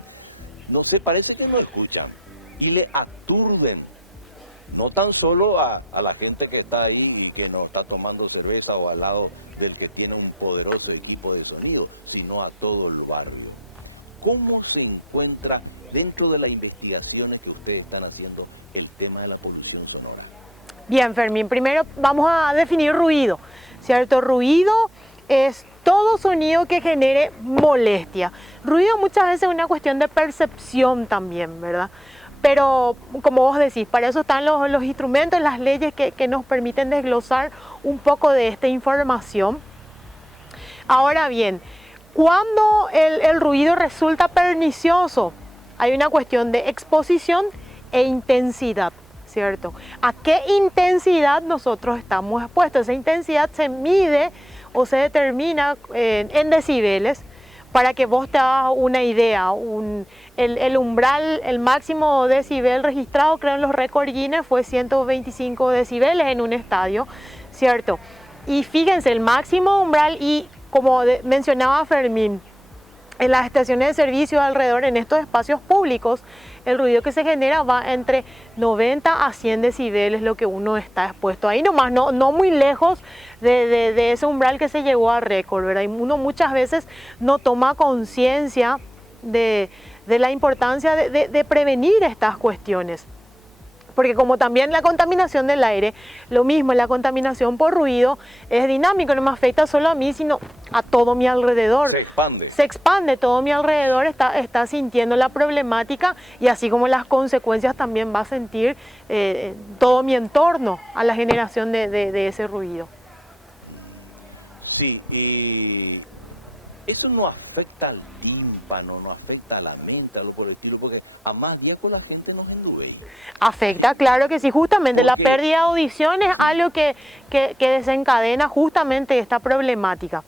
No sé, parece que no escuchan y le aturden, no tan solo a la gente que está ahí y que no está tomando cerveza o al lado del que tiene un poderoso equipo de sonido, sino a todo el barrio. ¿Cómo se encuentra dentro de las investigaciones que ustedes están haciendo el tema de la polución sonora? Bien, Fermín, primero vamos a definir ruido, ¿cierto? Ruido es todo sonido que genere molestia. Ruido muchas veces es una cuestión de percepción también, ¿verdad? Pero como vos decís, para eso están los instrumentos, las leyes que nos permiten desglosar un poco de esta información. Ahora bien, cuando el ruido resulta pernicioso, hay una cuestión de exposición e intensidad, ¿cierto? ¿A qué intensidad nosotros estamos expuestos? Esa intensidad se mide o se determina en decibeles. Para que vos te hagas una idea, el umbral, el máximo decibel registrado, creo en los récords Guinness, fue 125 decibeles en un estadio, ¿cierto? Y fíjense, el máximo umbral, y como mencionaba Fermín, en las estaciones de servicio alrededor, en estos espacios públicos, el ruido que se genera va entre 90 a 100 decibeles, lo que uno está expuesto ahí nomás, no muy lejos de ese umbral que se llegó a récord, ¿verdad? Y uno muchas veces no toma conciencia de la importancia de prevenir estas cuestiones. Porque como también la contaminación del aire, lo mismo, la contaminación por ruido es dinámico, no me afecta solo a mí, sino a todo mi alrededor. Se expande, todo mi alrededor está sintiendo la problemática, y así como las consecuencias también va a sentir todo mi entorno a la generación de ese ruido. Sí, y eso no afecta al tímpano, no afecta a la mente, a lo por el estilo, porque a más día con la gente nos enlube. Afecta, claro que sí, justamente la pérdida de audición es algo que desencadena justamente esta problemática.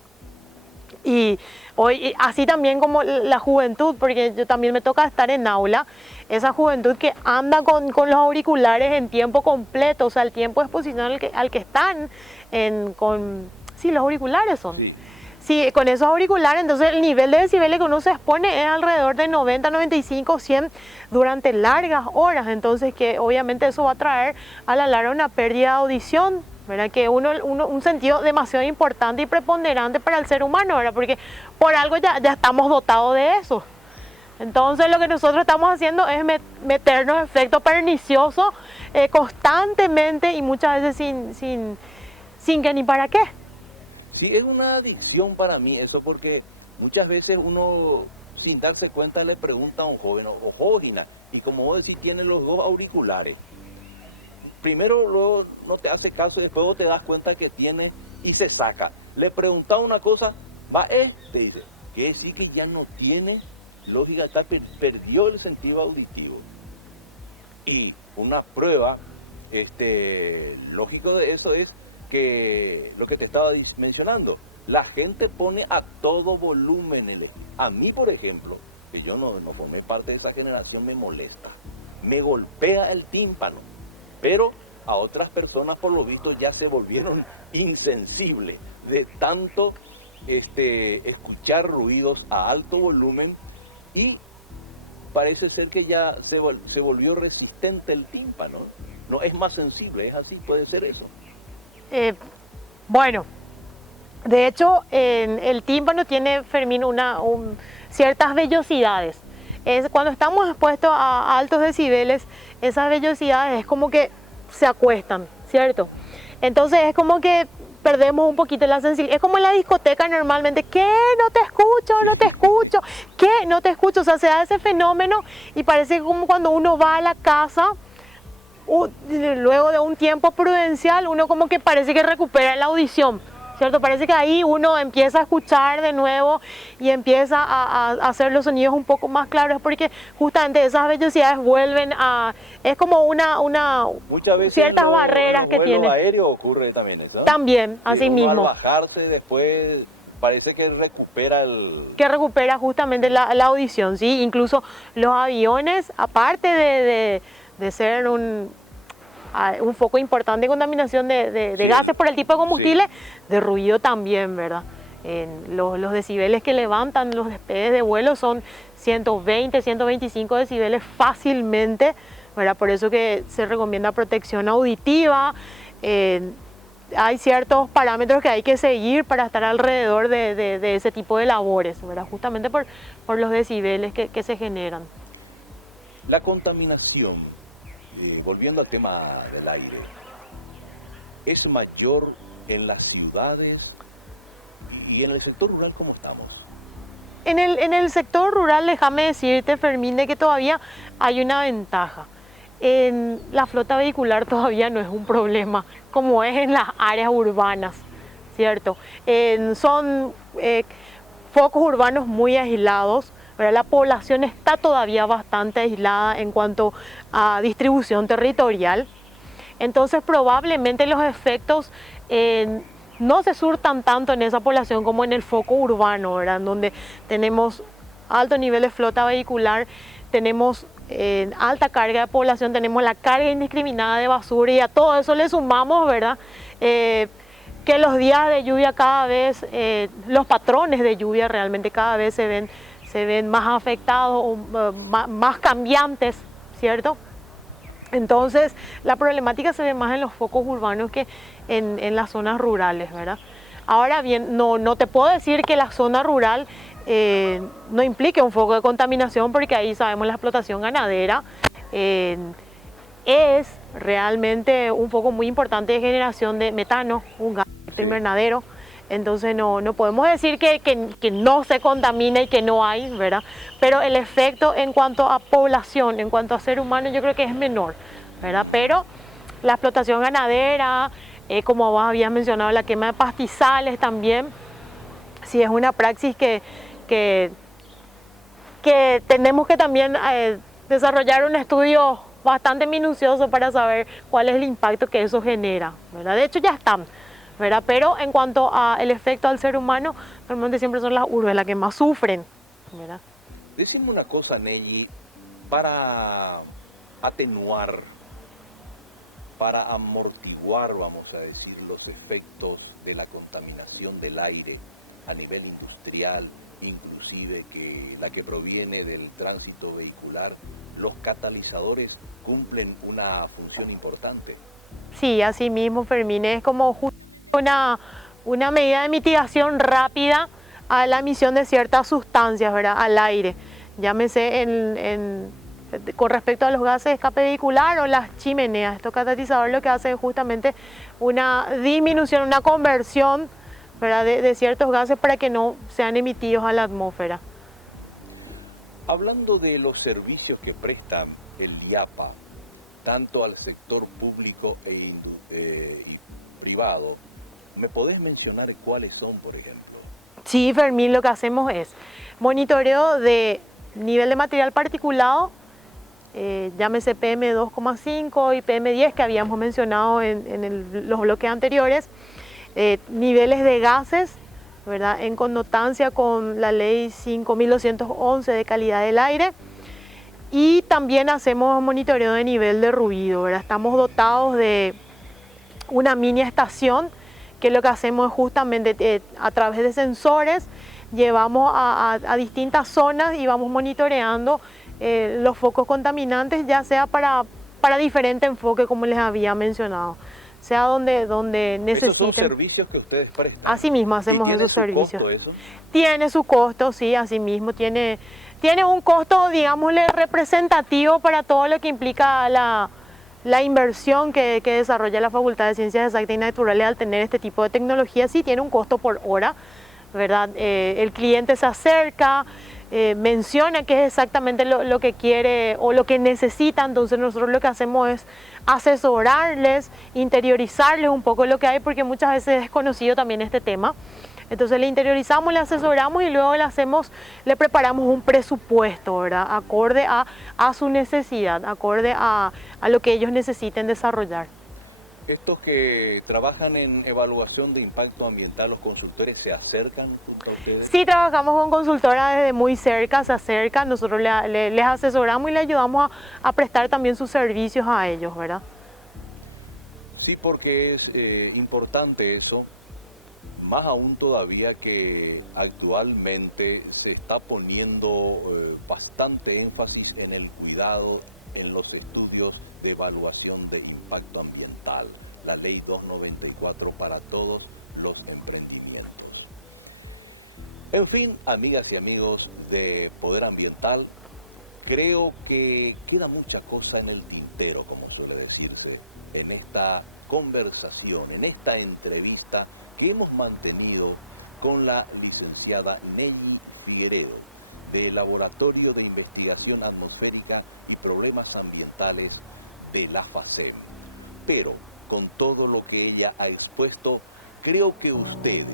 Y hoy, así también como la juventud, porque yo también me toca estar en aula, esa juventud que anda con los auriculares en tiempo completo, o sea, el tiempo de exposición al que están sí, los auriculares son. Sí. Sí, con esos auriculares, entonces el nivel de decibeles que uno se expone es alrededor de 90, 95, 100 durante largas horas. Entonces que obviamente eso va a traer a la larga una pérdida de audición, ¿verdad? Que un sentido demasiado importante y preponderante para el ser humano, ¿verdad? Porque por algo ya estamos dotados de eso. Entonces lo que nosotros estamos haciendo es meternos efectos perniciosos constantemente, y muchas veces sin que ni para qué. Sí, es una adicción para mí eso, porque muchas veces uno sin darse cuenta le pregunta a un joven o joven, y como vos decís, tiene los dos auriculares. Primero luego no te hace caso y después vos te das cuenta que tiene y se saca. Le pregunta una cosa, va dice, que decir que ya no tiene lógica, perdió el sentido auditivo. Y una prueba lógico de eso es que lo que te estaba mencionando, la gente pone a todo volumen. A mí, por ejemplo, que yo no formé parte de esa generación, me molesta, me golpea el tímpano, pero a otras personas por lo visto ya se volvieron insensibles de tanto escuchar ruidos a alto volumen, y parece ser que ya se volvió resistente el tímpano, no es más sensible, es así, puede ser eso. Bueno, de hecho el tímpano tiene, Fermín, ciertas vellosidades. Cuando estamos expuestos a altos decibeles, esas vellosidades es como que se acuestan, ¿cierto? Entonces es como que perdemos un poquito la sensibilidad. Es como en la discoteca normalmente, ¿qué? No te escucho, ¿qué? No te escucho. O sea, se da ese fenómeno y parece como cuando uno va a la casa, luego de un tiempo prudencial, uno como que parece que recupera la audición, ¿cierto? Parece que ahí uno empieza a escuchar de nuevo y empieza a hacer los sonidos un poco más claros, porque justamente esas vellosidades vuelven a... Es como muchas veces ciertas barreras que tiene. En el aéreo ocurre también eso, ¿no? También, así mismo. Al bajarse después parece que recupera justamente la audición, ¿sí? Incluso los aviones, aparte de ser un foco importante de contaminación de gases por el tipo de combustible, de ruido también, ¿verdad? Los decibeles que levantan los despegues de vuelo son 120, 125 decibeles fácilmente, ¿verdad? Por eso que se recomienda protección auditiva. Hay ciertos parámetros que hay que seguir para estar alrededor de ese tipo de labores, ¿verdad? Justamente por los decibeles que se generan. La contaminación, volviendo al tema del aire, es mayor en las ciudades y en el sector rural. ¿Cómo estamos? En el sector rural, déjame decirte, Fermín, de que todavía hay una ventaja. En la flota vehicular todavía no es un problema, como es en las áreas urbanas, ¿cierto? Son focos urbanos muy aislados, ¿verdad? La población está todavía bastante aislada en cuanto a distribución territorial. Entonces probablemente los efectos no se surtan tanto en esa población como en el foco urbano, ¿verdad? Donde tenemos alto nivel de flota vehicular, tenemos alta carga de población, tenemos la carga indiscriminada de basura y a todo eso le sumamos, ¿verdad? Que los días de lluvia cada vez, los patrones de lluvia realmente cada vez se ven más afectados, más cambiantes, ¿cierto? Entonces, la problemática se ve más en los focos urbanos que en las zonas rurales, ¿verdad? Ahora bien, no te puedo decir que la zona rural no implique un foco de contaminación, porque ahí sabemos la explotación ganadera es realmente un foco muy importante de generación de metano, un gas invernadero. Entonces no podemos decir que no se contamina y que no hay, ¿verdad? Pero el efecto en cuanto a población, en cuanto a ser humano, yo creo que es menor, ¿verdad? Pero la explotación ganadera, como vos habías mencionado, la quema de pastizales también, sí es una praxis que tenemos que también desarrollar un estudio bastante minucioso para saber cuál es el impacto que eso genera, ¿verdad? De hecho ya están, ¿verdad? Pero en cuanto al efecto al ser humano, normalmente siempre son las urbes las que más sufren, ¿verdad? Decime una cosa, Nelly, para atenuar, para amortiguar, vamos a decir, los efectos de la contaminación del aire a nivel industrial, inclusive que la que proviene del tránsito vehicular, los catalizadores cumplen una función importante. Sí, así mismo, Fermín, es como una medida de mitigación rápida a la emisión de ciertas sustancias, ¿verdad?, al aire. Llámese con respecto a los gases de escape vehicular o las chimeneas. Estos catalizadores lo que hacen es justamente una disminución, una conversión, ¿verdad?, de ciertos gases para que no sean emitidos a la atmósfera. Hablando de los servicios que prestan el IAPA, tanto al sector público y privado, ¿me podés mencionar cuáles son, por ejemplo? Sí, Fermín, lo que hacemos es monitoreo de nivel de material particulado, llámese PM2,5 y PM10 que habíamos mencionado en los bloques anteriores, niveles de gases, ¿verdad?, en connotancia con la ley 5211 de calidad del aire, y también hacemos monitoreo de nivel de ruido, ¿verdad? Estamos dotados de una mini estación que lo que hacemos es justamente a través de sensores llevamos a distintas zonas y vamos monitoreando los focos contaminantes, ya sea para diferente enfoque, como les había mencionado, sea donde necesiten. ¿Esos son servicios que ustedes prestan? Así mismo hacemos esos servicios. ¿Tiene su costo eso? Tiene su costo, sí, así mismo. Tiene un costo, digámosle, representativo para todo lo que implica la inversión que desarrolla la Facultad de Ciencias Exactas y Naturales al tener este tipo de tecnología. Sí tiene un costo por hora, ¿verdad? El cliente se acerca, menciona qué es exactamente lo que quiere o lo que necesita, entonces nosotros lo que hacemos es asesorarles, interiorizarles un poco lo que hay, porque muchas veces es desconocido también este tema. Entonces le interiorizamos, le asesoramos y luego le preparamos un presupuesto, ¿verdad?, acorde a su necesidad, acorde a lo que ellos necesiten desarrollar. Estos que trabajan en evaluación de impacto ambiental, los consultores se acercan junto a ustedes. Sí, trabajamos con consultoras desde muy cerca, se acercan, nosotros les asesoramos y les ayudamos a prestar también sus servicios a ellos, ¿verdad? Sí, porque es importante eso, más aún todavía que actualmente se está poniendo bastante énfasis en el cuidado en los estudios de evaluación de impacto ambiental, la ley 294 para todos los emprendimientos. En fin, amigas y amigos de Poder Ambiental, creo que queda mucha cosa en el tintero, como suele decirse, en esta conversación, en esta entrevista que hemos mantenido con la licenciada Nelly Figueredo, del Laboratorio de Investigación Atmosférica y Problemas Ambientales de la FACEP. Pero, con todo lo que ella ha expuesto, creo que ustedes,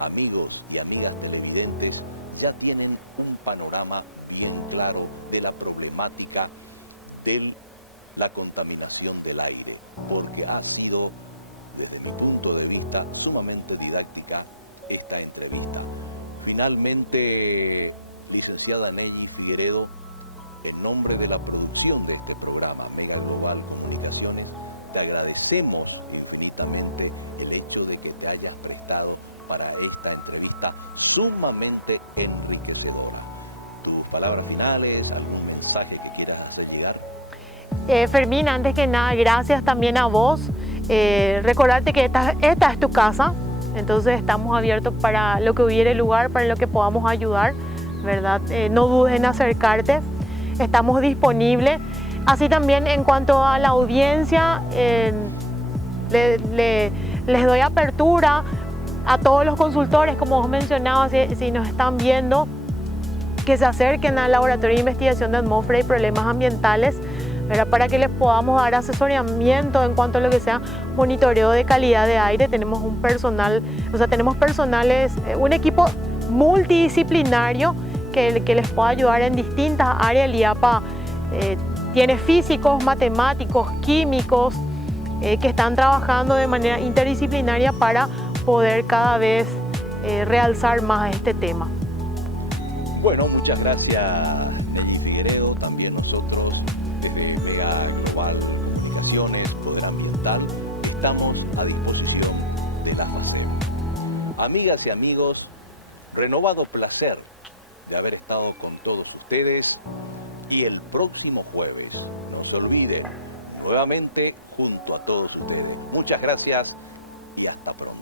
amigos y amigas televidentes, ya tienen un panorama bien claro de la problemática de la contaminación del aire, porque ha sido, desde mi punto de vista, sumamente didáctica esta entrevista. Finalmente, licenciada Nelly Figueredo, en nombre de la producción de este programa Mega Global Comunicaciones, te agradecemos infinitamente el hecho de que te hayas prestado para esta entrevista sumamente enriquecedora. Tus palabras finales, algún mensaje que quieras hacer llegar. Fermín, antes que nada, gracias también a vos. Recordarte que esta es tu casa, entonces estamos abiertos para lo que hubiere lugar, para lo que podamos ayudar, ¿verdad? No dudes en acercarte, estamos disponibles. Así también en cuanto a la audiencia, les doy apertura a todos los consultores, como vos mencionabas, si nos están viendo, que se acerquen al Laboratorio de Investigación de Atmósfera y Problemas Ambientales, ¿verdad? Para que les podamos dar asesoramiento en cuanto a lo que sea monitoreo de calidad de aire. Tenemos un personal, un equipo multidisciplinario que les pueda ayudar en distintas áreas. El IAPA tiene físicos, matemáticos, químicos, que están trabajando de manera interdisciplinaria para poder cada vez realzar más este tema. Bueno, muchas gracias, Nelly Figueredo. También nosotros, desde Mega Global Comunicaciones, Poder Ambiental, estamos a disposición de la FACEP. Amigas y amigos, renovado placer de haber estado con todos ustedes, y el próximo jueves, no se olviden, nuevamente junto a todos ustedes. Muchas gracias y hasta pronto.